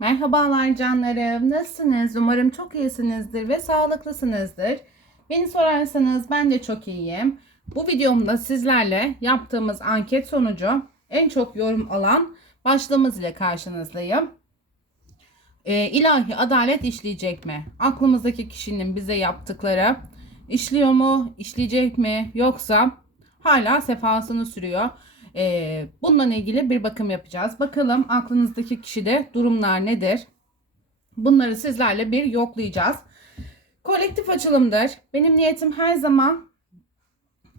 Merhabalar canlarım. Nasılsınız? Umarım çok iyisinizdir ve sağlıklısınızdır. Beni sorarsanız ben de çok iyiyim. Bu videomda sizlerle yaptığımız anket sonucu en çok yorum alan başlığımız ile karşınızdayım. Ee, ilahi adalet işleyecek mi? Aklımızdaki kişinin bize yaptıkları işliyor mu, işleyecek mi yoksa hala sefasını sürüyor? Ee, bununla ilgili bir bakım yapacağız. Bakalım aklınızdaki kişide durumlar nedir? Bunları sizlerle bir yoklayacağız. Kolektif açılımdır. Benim niyetim her zaman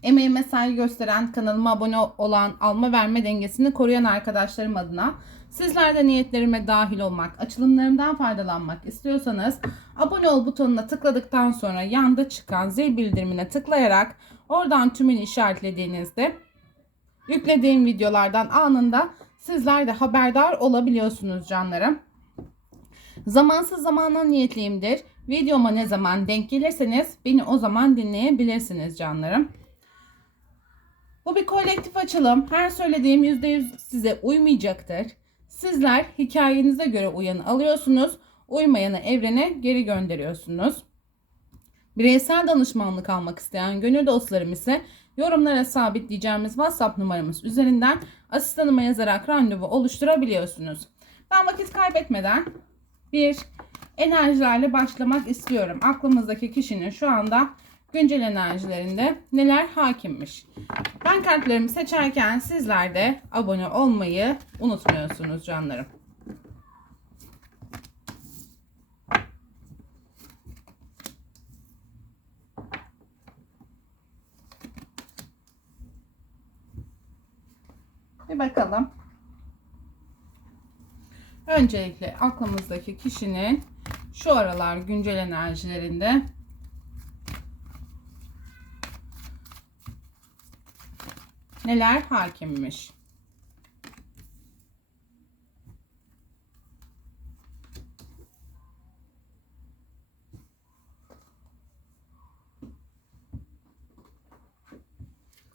emeğime saygı gösteren, kanalıma abone olan, alma verme dengesini koruyan arkadaşlarım adına sizler de niyetlerime dahil olmak, açılımlarımdan faydalanmak istiyorsanız abone ol butonuna tıkladıktan sonra yanda çıkan zil bildirimine tıklayarak oradan tümünü işaretlediğinizde yüklediğim videolardan anında sizler de haberdar olabiliyorsunuz canlarım. Zamansız zamana niyetliyimdir. Videoma ne zaman denk gelirseniz beni o zaman dinleyebilirsiniz canlarım. Bu bir kolektif açılım. Her söylediğim %100 size uymayacaktır. Sizler hikayenize göre uyanı alıyorsunuz. Uymayanı evrene geri gönderiyorsunuz. Bireysel danışmanlık almak isteyen gönül dostlarım ise yorumlara sabitleyeceğimiz WhatsApp numaramız üzerinden asistanıma yazarak randevu oluşturabiliyorsunuz. Ben vakit kaybetmeden bir enerjilerle başlamak istiyorum. Aklımızdaki kişinin şu anda güncel enerjilerinde neler hakimmiş. Ben kartlarımı seçerken sizler de abone olmayı unutmuyorsunuz canlarım. Bir bakalım. Öncelikle aklımızdaki kişinin şu aralar güncel enerjilerinde neler hakimmiş?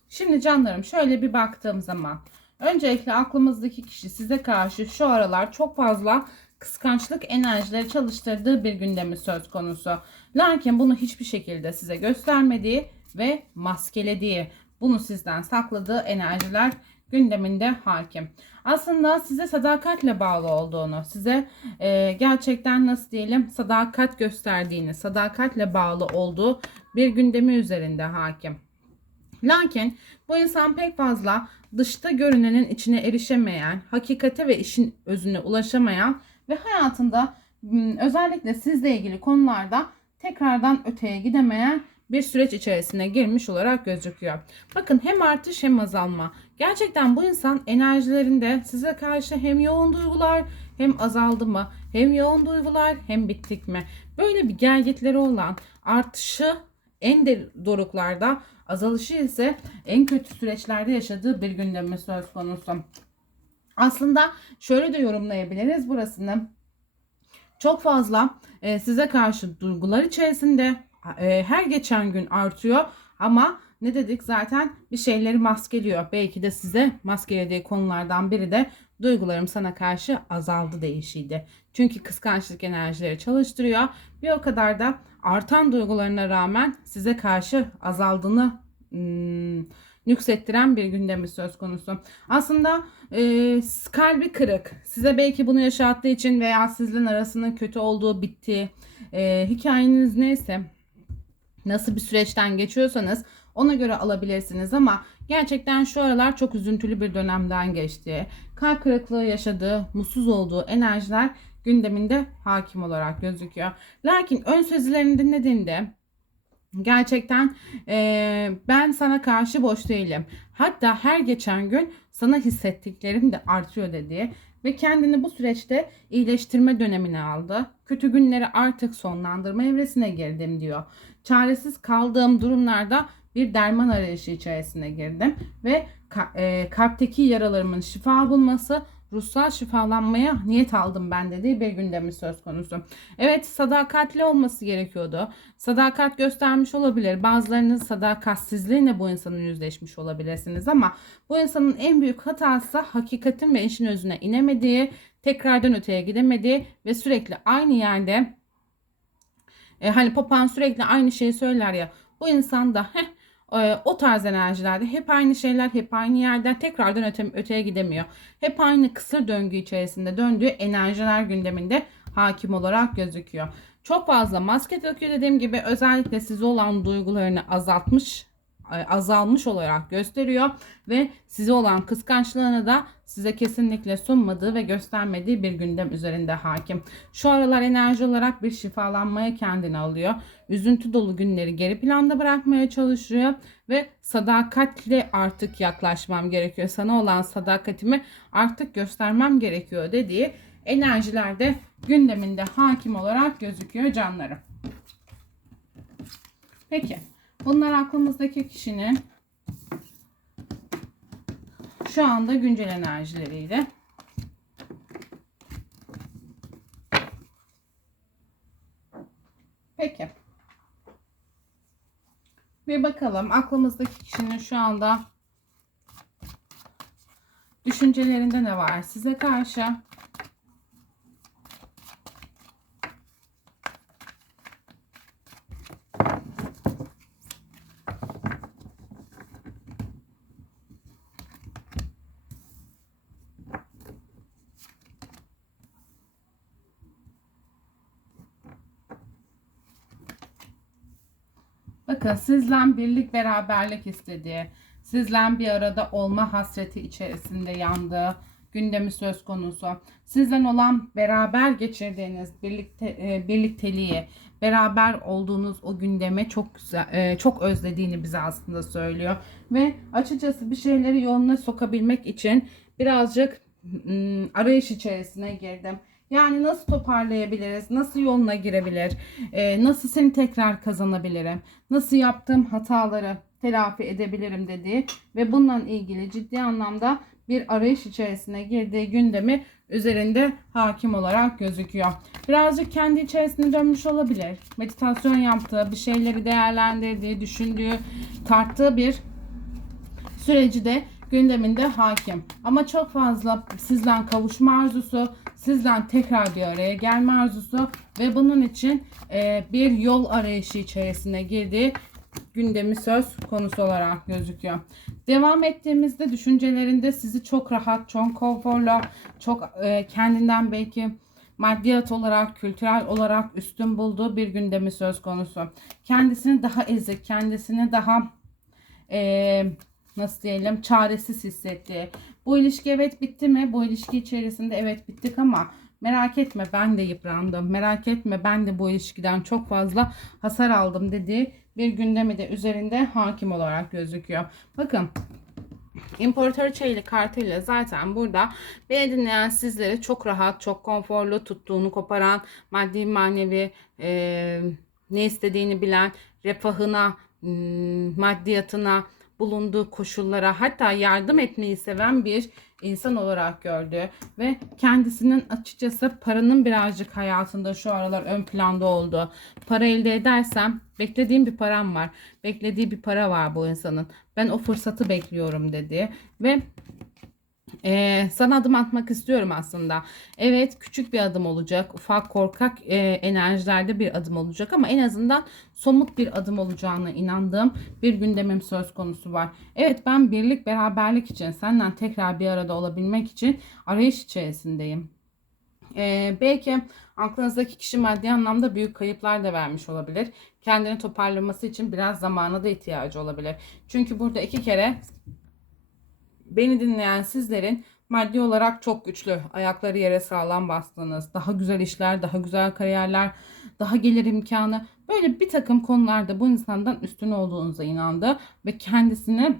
Şimdi canlarım şöyle bir baktığım zaman öncelikle aklımızdaki kişi size karşı şu aralar çok fazla kıskançlık enerjileri çalıştırdığı bir gündemi söz konusu. Lakin bunu hiçbir şekilde size göstermediği ve maskelediği, bunu sizden sakladığı enerjiler gündeminde hakim. Aslında size sadakatle bağlı olduğunu, size e, gerçekten nasıl diyelim sadakat gösterdiğini, sadakatle bağlı olduğu bir gündemi üzerinde hakim. Lakin bu insan pek fazla dışta görünenin içine erişemeyen, hakikate ve işin özüne ulaşamayan ve hayatında özellikle sizle ilgili konularda tekrardan öteye gidemeyen bir süreç içerisine girmiş olarak gözüküyor. Bakın hem artış hem azalma. Gerçekten bu insan enerjilerinde size karşı hem yoğun duygular hem azaldı mı, hem yoğun duygular hem bittik mi? Böyle bir gelgitleri olan artışı en doruklarda azalışı ise en kötü süreçlerde yaşadığı bir gündemi söz konusu. Aslında şöyle de yorumlayabiliriz burasını. Çok fazla e, size karşı duygular içerisinde e, her geçen gün artıyor ama ne dedik zaten bir şeyleri maskeliyor. Belki de size maskelediği konulardan biri de duygularım sana karşı azaldı değişiydi. Çünkü kıskançlık enerjileri çalıştırıyor. Bir o kadar da artan duygularına rağmen size karşı azaldığını hmm, nüksettiren bir gündemi söz konusu. Aslında e, kalbi kırık. Size belki bunu yaşattığı için veya sizin arasının kötü olduğu, bittiği e, hikayeniz neyse nasıl bir süreçten geçiyorsanız ona göre alabilirsiniz ama gerçekten şu aralar çok üzüntülü bir dönemden geçti. Kalp kırıklığı yaşadığı, mutsuz olduğu enerjiler gündeminde hakim olarak gözüküyor. Lakin ön sözlerini dinlediğinde gerçekten e, ben sana karşı boş değilim. Hatta her geçen gün sana hissettiklerim de artıyor dediği ve kendini bu süreçte iyileştirme dönemine aldı. Kötü günleri artık sonlandırma evresine girdim diyor. Çaresiz kaldığım durumlarda bir derman arayışı içerisine girdim ve e, kalpteki yaralarımın şifa bulması ruhsal şifalanmaya niyet aldım ben dediği bir gündemi söz konusu. Evet sadakatli olması gerekiyordu. Sadakat göstermiş olabilir. Bazılarınız sadakatsizliğine bu insanın yüzleşmiş olabilirsiniz ama bu insanın en büyük hatası hakikatin ve işin özüne inemediği, tekrardan öteye gidemediği ve sürekli aynı yerde e, hani papağan sürekli aynı şeyi söyler ya bu insan da heh, o tarz enerjilerde hep aynı şeyler hep aynı yerden tekrardan öte, öteye gidemiyor. Hep aynı kısır döngü içerisinde döndüğü enerjiler gündeminde hakim olarak gözüküyor. Çok fazla maske takıyor dediğim gibi özellikle size olan duygularını azaltmış azalmış olarak gösteriyor ve size olan kıskançlığını da size kesinlikle sunmadığı ve göstermediği bir gündem üzerinde hakim. Şu aralar enerji olarak bir şifalanmaya kendini alıyor. Üzüntü dolu günleri geri planda bırakmaya çalışıyor ve sadakatle artık yaklaşmam gerekiyor. Sana olan sadakatimi artık göstermem gerekiyor dediği enerjilerde gündeminde hakim olarak gözüküyor canlarım. Peki. Bunlar aklımızdaki kişinin şu anda güncel enerjileriyle. Peki. Bir bakalım aklımızdaki kişinin şu anda düşüncelerinde ne var size karşı? Bakın sizle birlik beraberlik istediği, sizle bir arada olma hasreti içerisinde yandığı gündemi söz konusu. Sizden olan beraber geçirdiğiniz birlikte, e, birlikteliği, beraber olduğunuz o gündeme çok güzel, e, çok özlediğini bize aslında söylüyor. Ve açıkçası bir şeyleri yoluna sokabilmek için birazcık ım, arayış içerisine girdim. Yani nasıl toparlayabiliriz? Nasıl yoluna girebilir? Ee, nasıl seni tekrar kazanabilirim? Nasıl yaptığım hataları telafi edebilirim dediği ve bununla ilgili ciddi anlamda bir arayış içerisine girdiği gündemi üzerinde hakim olarak gözüküyor. Birazcık kendi içerisine dönmüş olabilir. Meditasyon yaptığı, bir şeyleri değerlendirdiği, düşündüğü, tarttığı bir süreci de gündeminde hakim. Ama çok fazla sizden kavuşma arzusu, sizden tekrar bir araya gelme arzusu ve bunun için e, bir yol arayışı içerisine girdiği gündemi söz konusu olarak gözüküyor. Devam ettiğimizde düşüncelerinde sizi çok rahat, çok konforlu, çok e, kendinden belki maddiyat olarak, kültürel olarak üstün bulduğu bir gündemi söz konusu. Kendisini daha ezik, kendisini daha e, nasıl diyelim çaresiz hissetti. Bu ilişki evet bitti mi? Bu ilişki içerisinde evet bittik ama merak etme ben de yıprandım. Merak etme ben de bu ilişkiden çok fazla hasar aldım dediği bir gündemi de üzerinde hakim olarak gözüküyor. Bakın İmparatoriçe kartıyla zaten burada beni dinleyen sizleri çok rahat, çok konforlu tuttuğunu koparan, maddi manevi e, ne istediğini bilen, refahına, maddiyatına, bulunduğu koşullara hatta yardım etmeyi seven bir insan olarak gördü ve kendisinin açıkçası paranın birazcık hayatında şu aralar ön planda oldu. Para elde edersem beklediğim bir param var. Beklediği bir para var bu insanın. Ben o fırsatı bekliyorum dedi ve ee, sana adım atmak istiyorum aslında. Evet küçük bir adım olacak. Ufak korkak e, enerjilerde bir adım olacak ama en azından somut bir adım olacağına inandığım bir gündemim söz konusu var. Evet ben birlik beraberlik için senden tekrar bir arada olabilmek için arayış içerisindeyim. Ee, belki aklınızdaki kişi maddi anlamda büyük kayıplar da vermiş olabilir. Kendini toparlaması için biraz zamana da ihtiyacı olabilir. Çünkü burada iki kere beni dinleyen sizlerin maddi olarak çok güçlü, ayakları yere sağlam bastığınız, daha güzel işler, daha güzel kariyerler, daha gelir imkanı böyle bir takım konularda bu insandan üstün olduğunuza inandı ve kendisini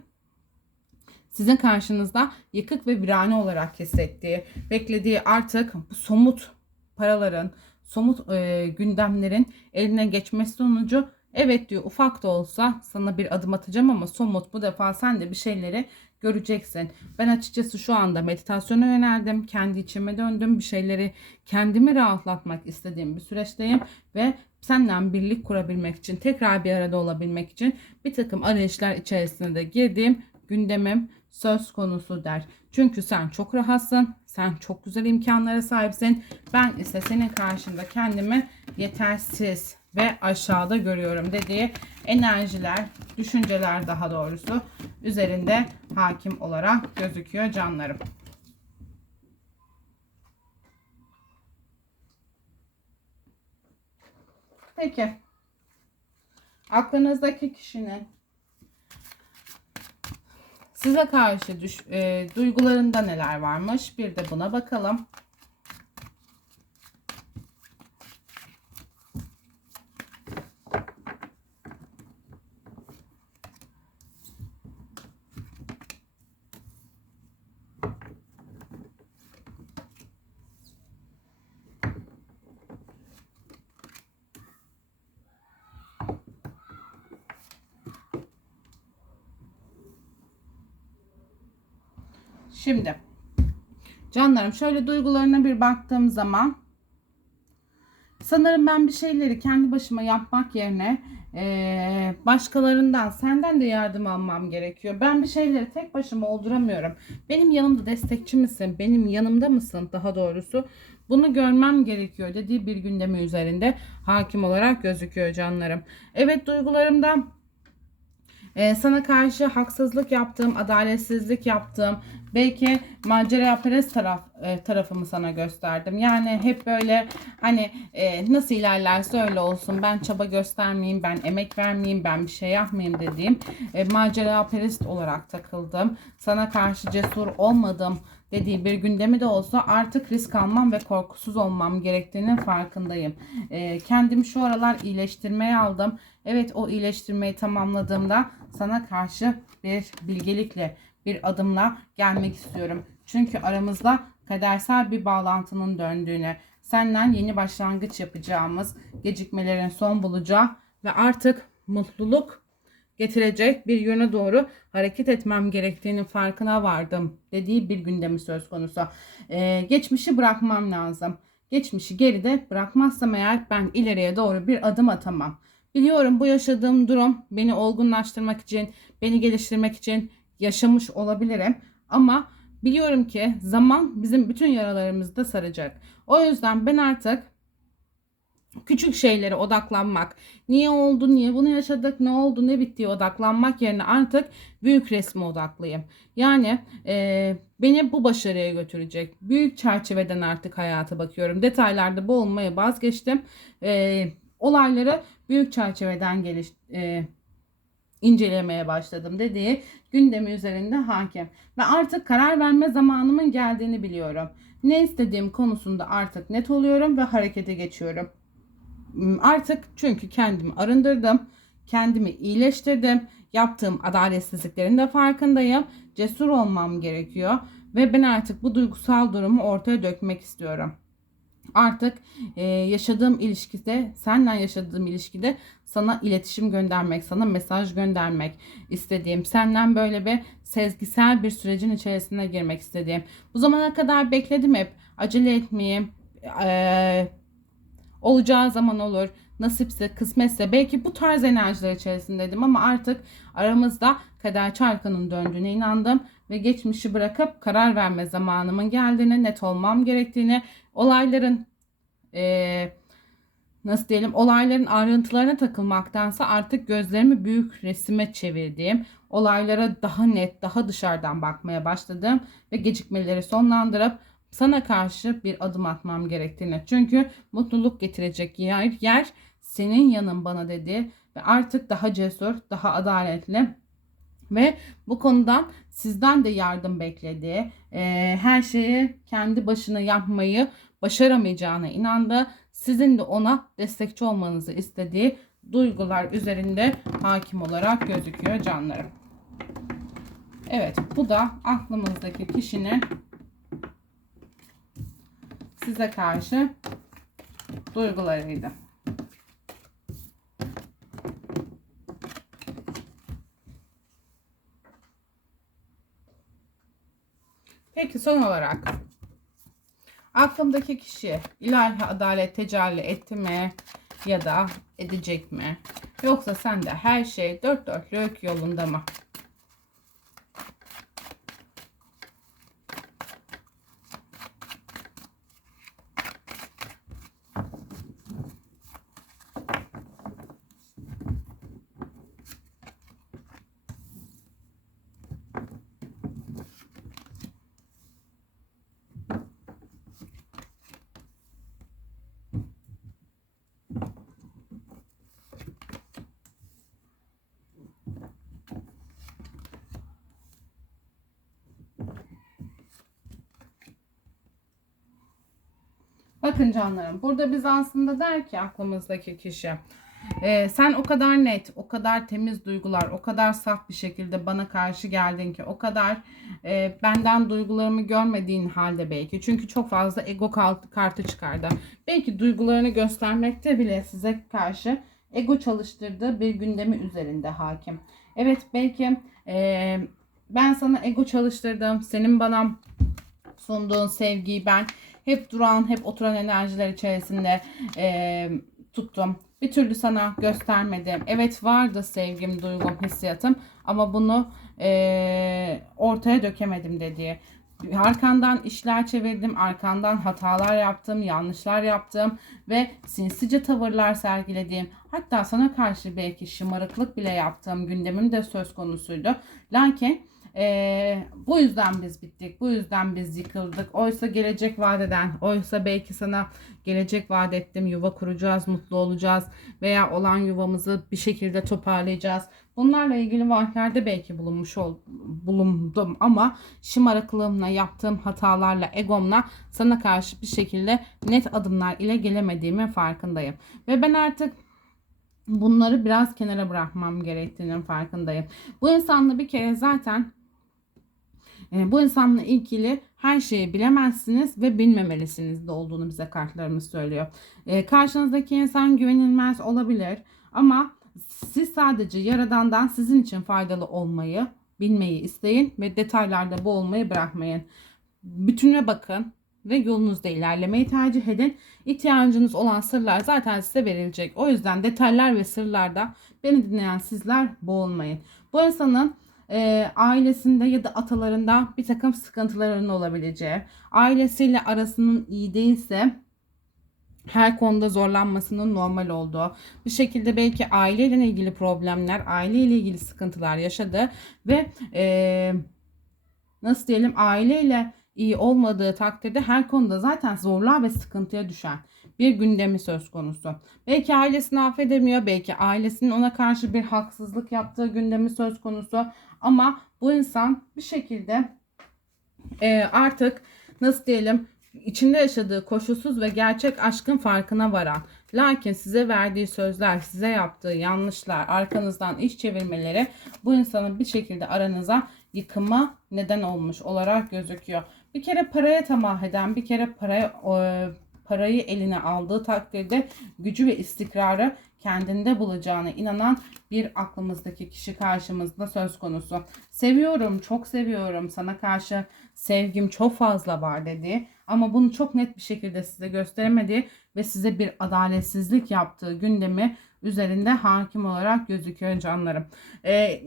sizin karşınızda yıkık ve virane olarak hissettiği, beklediği artık bu somut paraların, somut e, gündemlerin eline geçmesi sonucu evet diyor ufak da olsa sana bir adım atacağım ama somut bu defa sen de bir şeyleri göreceksin. Ben açıkçası şu anda meditasyona yöneldim. Kendi içime döndüm. Bir şeyleri kendimi rahatlatmak istediğim bir süreçteyim. Ve senden birlik kurabilmek için, tekrar bir arada olabilmek için bir takım arayışlar içerisinde de girdiğim gündemim söz konusu der. Çünkü sen çok rahatsın. Sen çok güzel imkanlara sahipsin. Ben ise senin karşında kendimi yetersiz ve aşağıda görüyorum dediği enerjiler, düşünceler daha doğrusu üzerinde hakim olarak gözüküyor canlarım. Peki. Aklınızdaki kişinin size karşı düş, e, duygularında neler varmış? Bir de buna bakalım. Şimdi canlarım şöyle duygularına bir baktığım zaman sanırım ben bir şeyleri kendi başıma yapmak yerine eee, başkalarından senden de yardım almam gerekiyor. Ben bir şeyleri tek başıma olduramıyorum. Benim yanımda destekçi misin? Benim yanımda mısın daha doğrusu? Bunu görmem gerekiyor dediği bir gündemi üzerinde hakim olarak gözüküyor canlarım. Evet duygularımdan ee, sana karşı haksızlık yaptığım, adaletsizlik yaptığım, belki macera perest taraf e, tarafımı sana gösterdim. Yani hep böyle hani e, nasıl ilerlerse öyle olsun. Ben çaba göstermeyeyim, ben emek vermeyeyim, ben bir şey yapmayayım dediğim e, macera perest olarak takıldım. Sana karşı cesur olmadım dediği bir gündemi de olsa artık risk almam ve korkusuz olmam gerektiğinin farkındayım. E, kendimi şu aralar iyileştirmeye aldım. Evet o iyileştirmeyi tamamladığımda sana karşı bir bilgelikle, bir adımla gelmek istiyorum. Çünkü aramızda kadersel bir bağlantının döndüğünü, senden yeni başlangıç yapacağımız, gecikmelerin son bulacağı ve artık mutluluk getirecek bir yöne doğru hareket etmem gerektiğinin farkına vardım dediği bir gündemi söz konusu. Ee, geçmişi bırakmam lazım. Geçmişi geride bırakmazsam eğer ben ileriye doğru bir adım atamam. Biliyorum bu yaşadığım durum beni olgunlaştırmak için, beni geliştirmek için yaşamış olabilirim. Ama biliyorum ki zaman bizim bütün yaralarımızı da saracak. O yüzden ben artık küçük şeylere odaklanmak, niye oldu, niye bunu yaşadık, ne oldu, ne bitti odaklanmak yerine artık büyük resme odaklıyım. Yani e, beni bu başarıya götürecek. Büyük çerçeveden artık hayata bakıyorum. Detaylarda boğulmaya vazgeçtim. E, olayları büyük çerçeveden geliş, e, incelemeye başladım dediği gündemi üzerinde hakim. Ve artık karar verme zamanımın geldiğini biliyorum. Ne istediğim konusunda artık net oluyorum ve harekete geçiyorum. Hmm, Artık çünkü kendimi arındırdım. Kendimi iyileştirdim. Yaptığım adaletsizliklerin de farkındayım. Cesur olmam gerekiyor. Ve ben artık bu duygusal durumu ortaya dökmek istiyorum artık e, yaşadığım ilişkide, senden yaşadığım ilişkide sana iletişim göndermek, sana mesaj göndermek istediğim, senden böyle bir sezgisel bir sürecin içerisine girmek istediğim. Bu zamana kadar bekledim hep. Acele etmeyeyim. E, olacağı zaman olur. Nasipse, kısmetse belki bu tarz enerjiler içerisindeydim ama artık aramızda kader çarkının döndüğüne inandım ve geçmişi bırakıp karar verme zamanımın geldiğini, net olmam gerektiğini, olayların e, nasıl diyelim olayların ayrıntılarına takılmaktansa artık gözlerimi büyük resime çevirdiğim, olaylara daha net, daha dışarıdan bakmaya başladım ve gecikmeleri sonlandırıp sana karşı bir adım atmam gerektiğini. Çünkü mutluluk getirecek yer, yer senin yanın bana dedi ve artık daha cesur, daha adaletli ve bu konudan sizden de yardım beklediği, e, her şeyi kendi başına yapmayı başaramayacağına inandı. Sizin de ona destekçi olmanızı istediği duygular üzerinde hakim olarak gözüküyor canlarım. Evet bu da aklımızdaki kişinin size karşı duygularıydı. Peki son olarak aklımdaki kişi ilahi adalet tecelli etti mi ya da edecek mi? Yoksa sende her şey dört dörtlük yolunda mı? Bakın canlarım burada biz aslında der ki aklımızdaki kişi e, sen o kadar net, o kadar temiz duygular, o kadar saf bir şekilde bana karşı geldin ki o kadar e, benden duygularımı görmediğin halde belki. Çünkü çok fazla ego kart- kartı çıkardı. Belki duygularını göstermekte bile size karşı ego çalıştırdığı bir gündemi üzerinde hakim. Evet belki e, ben sana ego çalıştırdım, senin bana sunduğun sevgiyi ben hep duran, hep oturan enerjiler içerisinde e, tuttum. Bir türlü sana göstermedim. Evet vardı sevgim, duygum, hissiyatım ama bunu e, ortaya dökemedim dedi. Arkandan işler çevirdim, arkandan hatalar yaptım, yanlışlar yaptım ve sinsice tavırlar sergilediğim, hatta sana karşı belki şımarıklık bile yaptığım gündemim de söz konusuydu. Lakin ee, bu yüzden biz bittik. Bu yüzden biz yıkıldık. Oysa gelecek vadeden, oysa belki sana gelecek vaat ettim. Yuva kuracağız, mutlu olacağız veya olan yuvamızı bir şekilde toparlayacağız. Bunlarla ilgili vaatlerde belki bulunmuş ol, bulundum ama şımarıklığımla, yaptığım hatalarla, egomla sana karşı bir şekilde net adımlar ile gelemediğimin farkındayım. Ve ben artık bunları biraz kenara bırakmam gerektiğinin farkındayım. Bu insanla bir kere zaten bu insanla ilgili her şeyi bilemezsiniz ve bilmemelisiniz de olduğunu bize kartlarımız söylüyor. E, karşınızdaki insan güvenilmez olabilir ama siz sadece yaradandan sizin için faydalı olmayı bilmeyi isteyin ve detaylarda boğulmayı bırakmayın. Bütüne bakın ve yolunuzda ilerlemeyi tercih edin. İhtiyacınız olan sırlar zaten size verilecek. O yüzden detaylar ve sırlarda beni dinleyen sizler boğulmayın. Bu insanın e, ailesinde ya da atalarında bir takım sıkıntıların olabileceği, ailesiyle arasının iyi değilse her konuda zorlanmasının normal olduğu, bir şekilde belki aileyle ilgili problemler, aileyle ilgili sıkıntılar yaşadı ve e, nasıl diyelim aileyle iyi olmadığı takdirde her konuda zaten zorluğa ve sıkıntıya düşen bir gündemi söz konusu. Belki ailesini affedemiyor, belki ailesinin ona karşı bir haksızlık yaptığı gündemi söz konusu. Ama bu insan bir şekilde e, artık nasıl diyelim içinde yaşadığı koşulsuz ve gerçek aşkın farkına varan lakin size verdiği sözler, size yaptığı yanlışlar, arkanızdan iş çevirmeleri bu insanın bir şekilde aranıza yıkıma neden olmuş olarak gözüküyor. Bir kere paraya tamah eden, bir kere paraya e, parayı eline aldığı takdirde gücü ve istikrarı kendinde bulacağına inanan bir aklımızdaki kişi karşımızda söz konusu. Seviyorum, çok seviyorum. Sana karşı sevgim çok fazla var dedi. Ama bunu çok net bir şekilde size gösteremedi ve size bir adaletsizlik yaptığı gündemi üzerinde hakim olarak gözüküyor canlarım. Ee,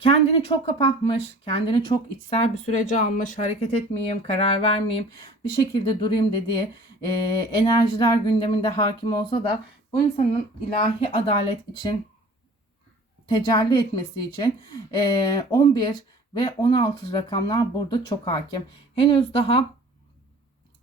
kendini çok kapatmış, kendini çok içsel bir sürece almış, hareket etmeyeyim, karar vermeyeyim, bir şekilde durayım dediği e, enerjiler gündeminde hakim olsa da bu insanın ilahi adalet için tecelli etmesi için e, 11 ve 16 rakamlar burada çok hakim. Henüz daha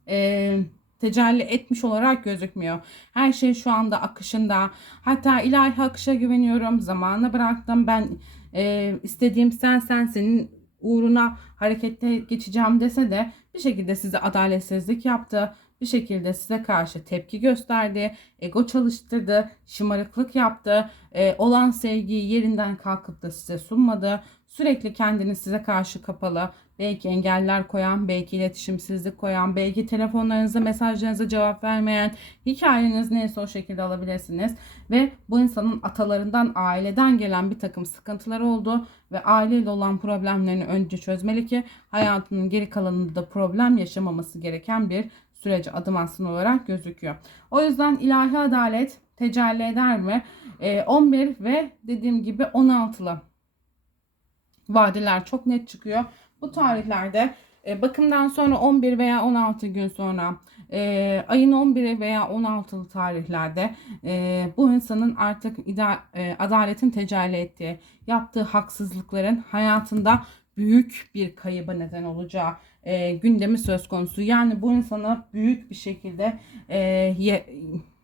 e, tecelli etmiş olarak gözükmüyor. Her şey şu anda akışında. Hatta ilahi akışa güveniyorum. Zamanı bıraktım. Ben e, istediğim sen sen uğruna harekette geçeceğim dese de bir şekilde size adaletsizlik yaptı. Bir şekilde size karşı tepki gösterdi, ego çalıştırdı, şımarıklık yaptı, e, olan sevgiyi yerinden kalkıp da size sunmadı. Sürekli kendini size karşı kapalı, belki engeller koyan, belki iletişimsizlik koyan, belki telefonlarınıza, mesajlarınıza cevap vermeyen, hikayeniz neyse o şekilde alabilirsiniz. Ve bu insanın atalarından, aileden gelen bir takım sıkıntıları oldu ve aileyle olan problemlerini önce çözmeli ki hayatının geri kalanında problem yaşamaması gereken bir sürece adım atsın olarak gözüküyor. O yüzden ilahi adalet tecelli eder mi? E, 11 ve dediğim gibi 16'lı vadeler çok net çıkıyor. Bu tarihlerde e, bakımdan sonra 11 veya 16 gün sonra e, ayın 11'i veya 16'lı tarihlerde e, bu insanın artık ida, e, adaletin tecelli ettiği, yaptığı haksızlıkların hayatında büyük bir kayıba neden olacağı e, gündemi söz konusu. Yani bu insana büyük bir şekilde e, ye,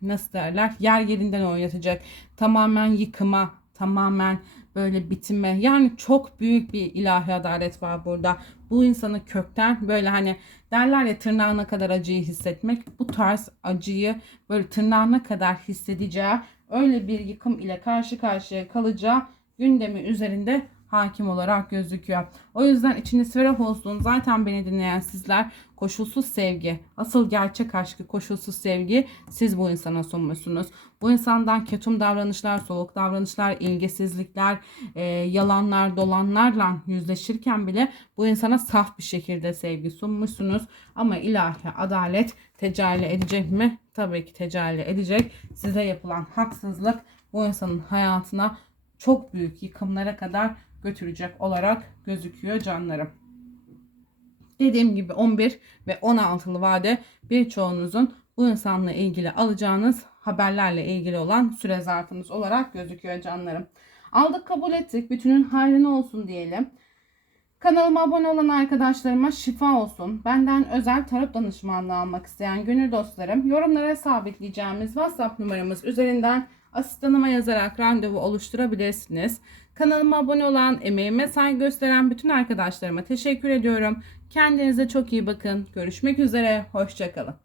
nasıl derler yer yerinden oynatacak. Tamamen yıkıma, tamamen böyle bitime yani çok büyük bir ilahi adalet var burada. bu insanı kökten böyle hani derler ya tırnağına kadar acıyı hissetmek. Bu tarz acıyı böyle tırnağına kadar hissedeceği öyle bir yıkım ile karşı karşıya kalacağı gündemi üzerinde hakim olarak gözüküyor. O yüzden içiniz ferah olsun. Zaten beni dinleyen sizler koşulsuz sevgi, asıl gerçek aşkı koşulsuz sevgi siz bu insana sunmuşsunuz. Bu insandan ketum davranışlar, soğuk davranışlar, ilgisizlikler, e, yalanlar, dolanlarla yüzleşirken bile bu insana saf bir şekilde sevgi sunmuşsunuz. Ama ilahi adalet tecelli edecek mi? Tabii ki tecelli edecek. Size yapılan haksızlık bu insanın hayatına çok büyük yıkımlara kadar götürecek olarak gözüküyor canlarım. Dediğim gibi 11 ve 16'lı vade birçoğunuzun bu insanla ilgili alacağınız haberlerle ilgili olan süre zarfınız olarak gözüküyor canlarım. Aldık kabul ettik. Bütünün hayrına olsun diyelim. Kanalıma abone olan arkadaşlarıma şifa olsun. Benden özel tarot danışmanlığı almak isteyen gönül dostlarım yorumlara sabitleyeceğimiz WhatsApp numaramız üzerinden asistanıma yazarak randevu oluşturabilirsiniz. Kanalıma abone olan, emeğime saygı gösteren bütün arkadaşlarıma teşekkür ediyorum. Kendinize çok iyi bakın. Görüşmek üzere. Hoşçakalın.